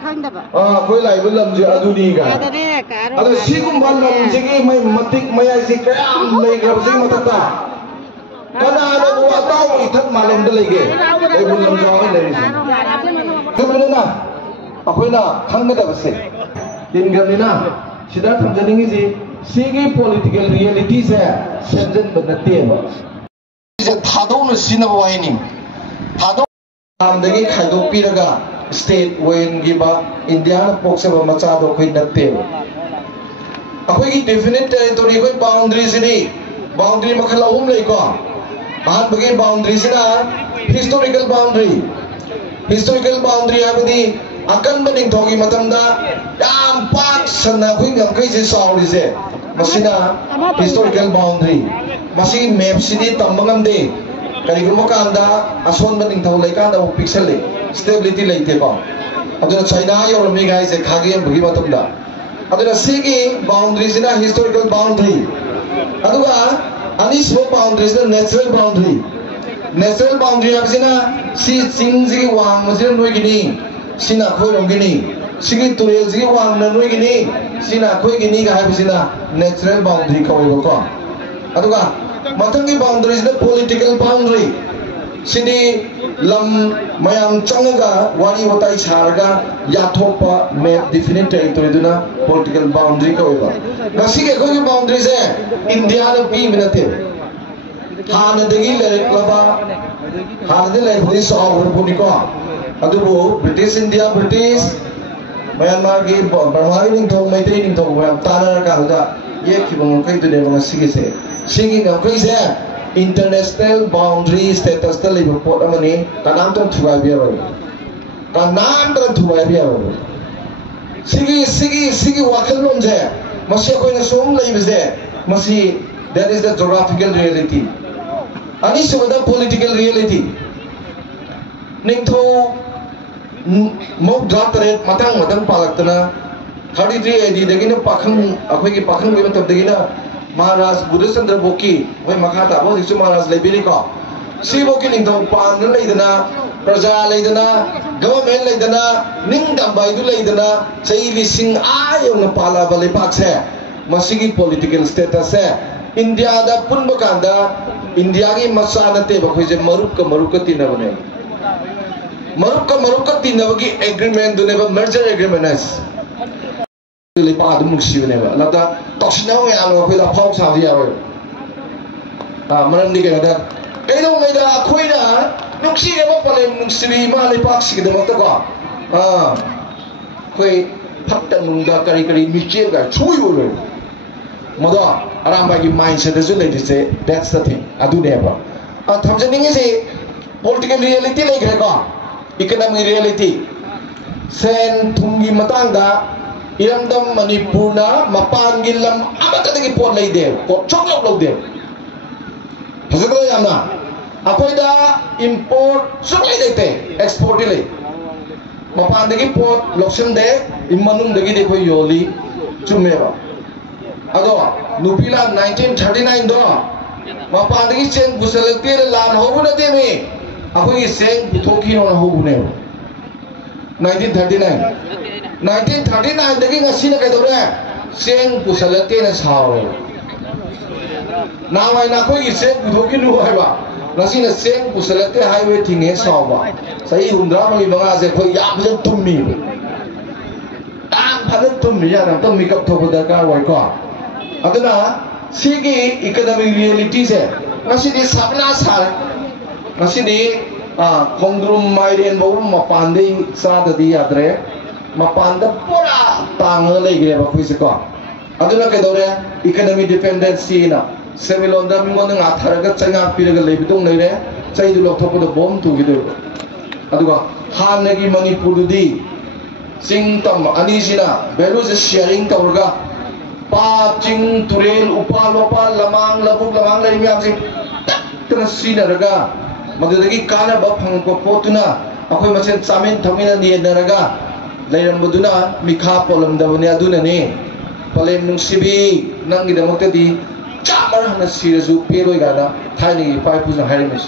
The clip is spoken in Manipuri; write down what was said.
कोई लाइव लमजे अदुनी का अदु सिगुम बल लमजेगी मैं मतिक मैं ऐसी क्या लेकर मतता कना ada buat tahu itat malam tu lagi, belum jauh dari sini. Kemudian aku nak hang ada bersih. Tinggal ni na, sudah terjadi ni segi political reality saya senjen bernetian. Thadong sini bawa ini, thadong amdagi khadok piraga state wen giba India pokse baca do koi netian. Aku ini definite territory koi boundaries ini, boundary makhluk umum lagi kau. Bahan bagi boundary sina historical boundary abadi akan bening thogi matamda yam pak sana kui ngam kai se sauri se masina historical boundary masi map sini tambangam de kari gumo kanda ason bening thau lai kanda pixel le stability leite ba aduna China yormi gai se khagi bagi matamda aduna sigi boundary sina historical boundary aduga Anis boundaries the natural boundary. Natural boundary apa sih na? Si singzi wang masih nuai gini, si nak koi rom gini, si turel si wang nuai gini, si nak koi gini kah apa sih na? Natural boundary kau itu kau. Aduh kah? Matang ni boundaries the political boundary. Sini lam mayam cangaga wani watai charga yathopa map definite territory itu na political boundary kau itu. Nasi ke kau boundaries India le pi minate. Hana degi le laba, hana de le puni soal puni kau. Aduh bu British India British, Myanmar ke Burma ke ning thong Maitri ning thong mayam tanah kau dah. Ye kibung kau itu dia orang sigi se. Sigi kau se. International boundary status ta liba pot amani kanam ton thuai bia ba kanam ton thuai bia ba sigi wakal lom je masi koi na som lai bise masi that is the geographical reality ani sebada political reality ning tho mo dratare matang palaktana 33 AD dagina pakhang akhoi ki pakhang bi matab dagina Maharaj Buddha Chandra Boki, why Makata, what is Maharaj Liberiko? See Boki Lington Pan, Laidana, Praja Laidana, government Laidana, Ningdam Baidu Laidana, Saili Singh I on the Pala Valley Park, Masigi political status, India, the Punbakanda, India, Masana Teba, which is Maruka Tinavane. Maruka Tinavaki agreement to never merger agreement. Lipat muksi never. Lada toksina yang aku dah pau sahaja awal. Malam ni kena. Kalau mereka aku ina muksi apa paling muksi lima lipat sih kita mahu tak? Kau fakta mungga kari mikir kan, cuy boleh. Mada orang bagi mindset itu lagi se. That's the thing. Adu ni apa? Thamsa ni se political reality lagi kan? Economic reality. Sen thungi matang dah. Iramdam Manipurna mapanggil lam apa kata ki pot lay dew pot choklok log dew hasagla yamna akoy da import suklay dete export dilay mapan dagi pot loksam de imanung dagi de koy yoli chumera ado nupila 1939 do mapan dagi seng busalaktir lan hobu na de me akoy seng thoki na hobu ne 1939 dagi ngasi na kay dore seng pusalate na sao na wai na koi seng thoki nu hai ba ngasi na seng pusalate highway thing sao ba sai hundra mali banga se khoi yam len tummi ang phalan tummi ya na tummi kap thoku da ka wai ko aduna sigi economic reality se ngasi di sabna sal ngasi di kongdrum maiden bo mapande sa da di adre mapanda pura tangal lagi apa kuis ko aduna ke dore economic dependency na sevilonda mi mon nga tharaga changa piraga lebitong nei re chai du lok thopo bom tu gidu aduga hanagi manipur di sing tam ani sina value sharing tawga pa ching turel upal upal lamang labuk lamang lai mi amsi tana sina raga madudagi kana ba phang ko potuna akoi machen chamin thamina ni naraga Layambuduna mikha polam dawani aduna ne palem nung sibi nangi damakta di chamar na sirazu peroi gada thani pai puja harimis